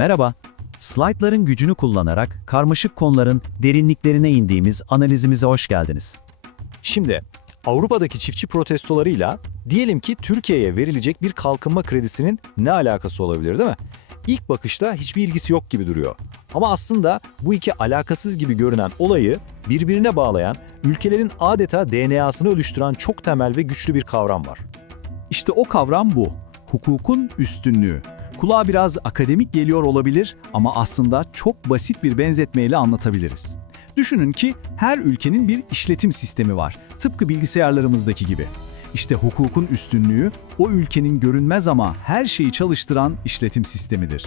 Merhaba. Slaytların gücünü kullanarak karmaşık konuların derinliklerine indiğimiz analizimize hoş geldiniz. Şimdi Avrupa'daki çiftçi protestolarıyla diyelim ki Türkiye'ye verilecek bir kalkınma kredisinin ne alakası olabilir değil mi? İlk bakışta hiçbir ilgisi yok gibi duruyor. Ama aslında bu iki alakasız gibi görünen olayı birbirine bağlayan, ülkelerin adeta DNA'sını oluşturan çok temel ve güçlü bir kavram var. İşte o kavram bu. Hukukun üstünlüğü. Kulağa biraz akademik geliyor olabilir ama aslında çok basit bir benzetmeyle anlatabiliriz. Düşünün ki her ülkenin bir işletim sistemi var. Tıpkı bilgisayarlarımızdaki gibi. İşte hukukun üstünlüğü o ülkenin görünmez ama her şeyi çalıştıran işletim sistemidir.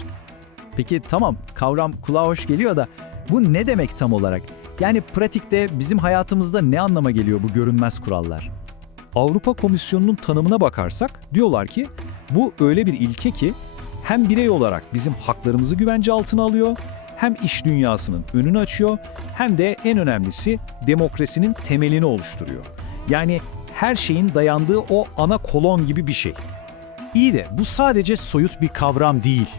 Peki tamam kavram kulağa hoş geliyor da bu ne demek tam olarak? Yani pratikte bizim hayatımızda ne anlama geliyor bu görünmez kurallar? Avrupa Komisyonu'nun tanımına bakarsak diyorlar ki bu öyle bir ilke ki hem birey olarak bizim haklarımızı güvence altına alıyor, hem iş dünyasının önünü açıyor, hem de en önemlisi demokrasinin temelini oluşturuyor. Yani her şeyin dayandığı o ana kolon gibi bir şey. İyi de bu sadece soyut bir kavram değil.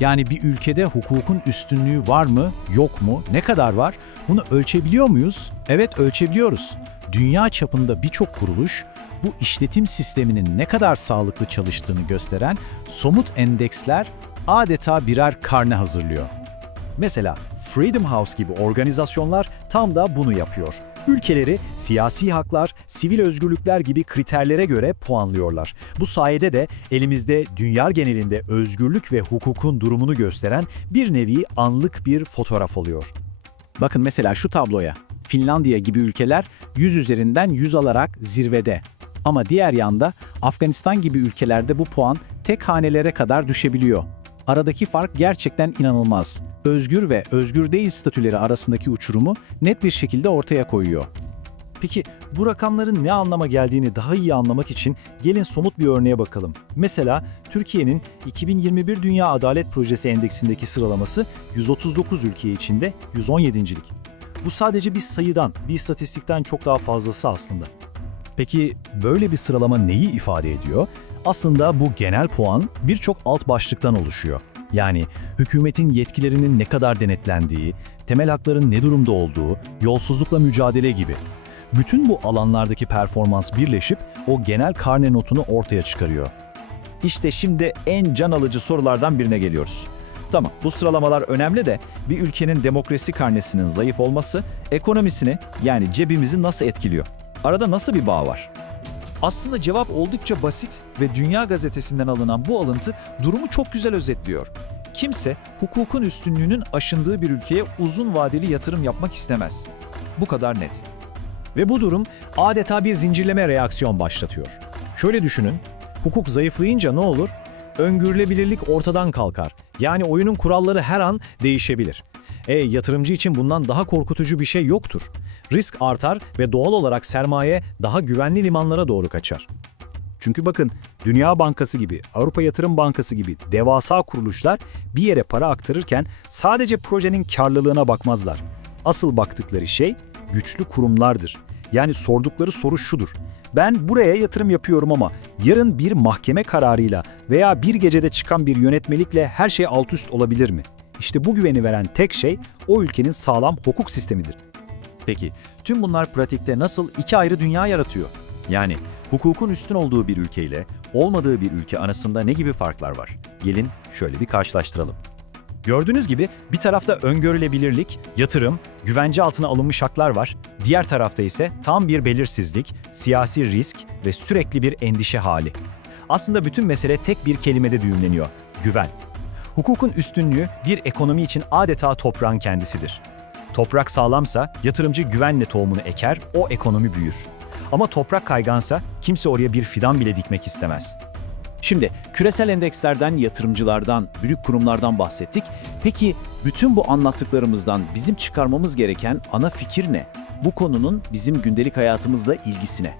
Yani bir ülkede hukukun üstünlüğü var mı, yok mu, ne kadar var? Bunu ölçebiliyor muyuz? Evet ölçebiliyoruz. Dünya çapında birçok kuruluş bu işletim sisteminin ne kadar sağlıklı çalıştığını gösteren somut endeksler adeta birer karne hazırlıyor. Mesela Freedom House gibi organizasyonlar tam da bunu yapıyor. Ülkeleri siyasi haklar, sivil özgürlükler gibi kriterlere göre puanlıyorlar. Bu sayede de elimizde dünya genelinde özgürlük ve hukukun durumunu gösteren bir nevi anlık bir fotoğraf oluyor. Bakın mesela şu tabloya. Finlandiya gibi ülkeler 100 üzerinden 100 alarak zirvede. Ama diğer yanda Afganistan gibi ülkelerde bu puan tek hanelere kadar düşebiliyor. Aradaki fark gerçekten inanılmaz. Özgür ve özgür değil statüleri arasındaki uçurumu net bir şekilde ortaya koyuyor. Peki bu rakamların ne anlama geldiğini daha iyi anlamak için gelin somut bir örneğe bakalım. Mesela Türkiye'nin 2021 Dünya Adalet Projesi Endeksindeki sıralaması 139 ülke içinde 117.lik. Bu sadece bir sayıdan, bir istatistikten çok daha fazlası aslında. Peki böyle bir sıralama neyi ifade ediyor? Aslında bu genel puan birçok alt başlıktan oluşuyor. Yani hükümetin yetkilerinin ne kadar denetlendiği, temel hakların ne durumda olduğu, yolsuzlukla mücadele gibi. Bütün bu alanlardaki performans birleşip o genel karne notunu ortaya çıkarıyor. İşte şimdi en can alıcı sorulardan birine geliyoruz. Tamam bu sıralamalar önemli de bir ülkenin demokrasi karnesinin zayıf olması ekonomisini yani cebimizi nasıl etkiliyor? Arada nasıl bir bağ var? Aslında cevap oldukça basit ve Dünya Gazetesi'nden alınan bu alıntı durumu çok güzel özetliyor. Kimse hukukun üstünlüğünün aşındığı bir ülkeye uzun vadeli yatırım yapmak istemez. Bu kadar net. Ve bu durum adeta bir zincirleme reaksiyon başlatıyor. Şöyle düşünün, hukuk zayıflayınca ne olur? Öngörülebilirlik ortadan kalkar. Yani oyunun kuralları her an değişebilir. E yatırımcı için bundan daha korkutucu bir şey yoktur. Risk artar ve doğal olarak sermaye daha güvenli limanlara doğru kaçar. Çünkü bakın Dünya Bankası gibi, Avrupa Yatırım Bankası gibi devasa kuruluşlar bir yere para aktarırken sadece projenin karlılığına bakmazlar. Asıl baktıkları şey güçlü kurumlardır. Yani sordukları soru şudur. Ben buraya yatırım yapıyorum ama yarın bir mahkeme kararıyla veya bir gecede çıkan bir yönetmelikle her şey alt üst olabilir mi? İşte bu güveni veren tek şey o ülkenin sağlam hukuk sistemidir. Peki tüm bunlar pratikte nasıl iki ayrı dünya yaratıyor? Yani hukukun üstün olduğu bir ülke ile olmadığı bir ülke arasında ne gibi farklar var? Gelin şöyle bir karşılaştıralım. Gördüğünüz gibi bir tarafta öngörülebilirlik, yatırım, güvence altına alınmış haklar var. Diğer tarafta ise tam bir belirsizlik, siyasi risk ve sürekli bir endişe hali. Aslında bütün mesele tek bir kelimede düğümleniyor. Güven. Hukukun üstünlüğü bir ekonomi için adeta toprağın kendisidir. Toprak sağlamsa yatırımcı güvenle tohumunu eker, o ekonomi büyür. Ama toprak kaygansa kimse oraya bir fidan bile dikmek istemez. Şimdi küresel endekslerden, yatırımcılardan, büyük kurumlardan bahsettik. Peki bütün bu anlattıklarımızdan bizim çıkarmamız gereken ana fikir ne? Bu konunun bizim gündelik hayatımızla ilgisine.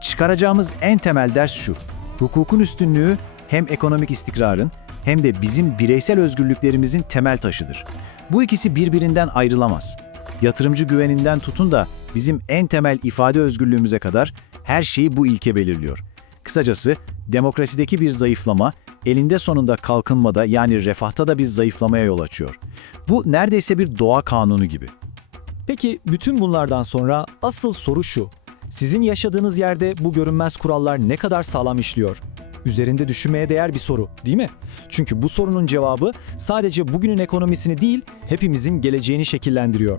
Çıkaracağımız en temel ders şu. Hukukun üstünlüğü hem ekonomik istikrarın hem de bizim bireysel özgürlüklerimizin temel taşıdır. Bu ikisi birbirinden ayrılamaz. Yatırımcı güveninden tutun da bizim en temel ifade özgürlüğümüze kadar her şeyi bu ilke belirliyor. Kısacası demokrasideki bir zayıflama, elinde sonunda kalkınmada yani refahta da bir zayıflamaya yol açıyor. Bu neredeyse bir doğa kanunu gibi. Peki bütün bunlardan sonra asıl soru şu. Sizin yaşadığınız yerde bu görünmez kurallar ne kadar sağlam işliyor? Üzerinde düşünmeye değer bir soru, değil mi? Çünkü bu sorunun cevabı sadece bugünün ekonomisini değil, hepimizin geleceğini şekillendiriyor.